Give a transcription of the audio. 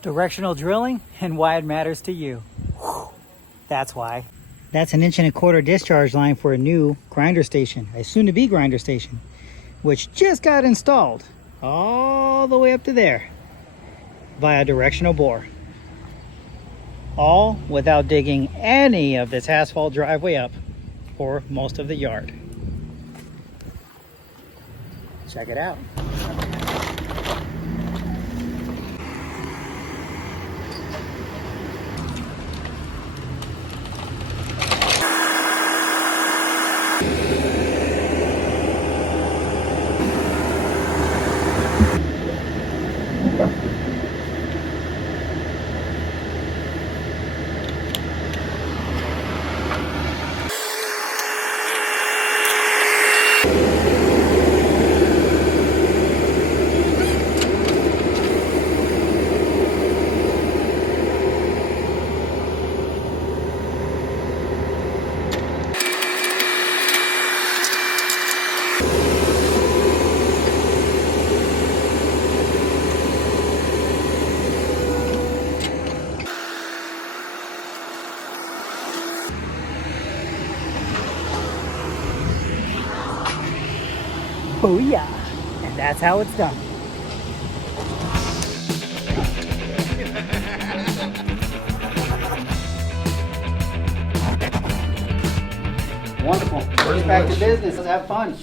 Directional drilling and why it matters to you. Whew, that's why. That's an 1.25 inch discharge line for a new grinder station, a soon-to-be grinder station, which just got installed all the way up to there via directional bore. All without digging any of this asphalt driveway up or most of the yard. Check it out. Booyah! And that's how it's done. Wonderful. Get back to business. Let's have fun.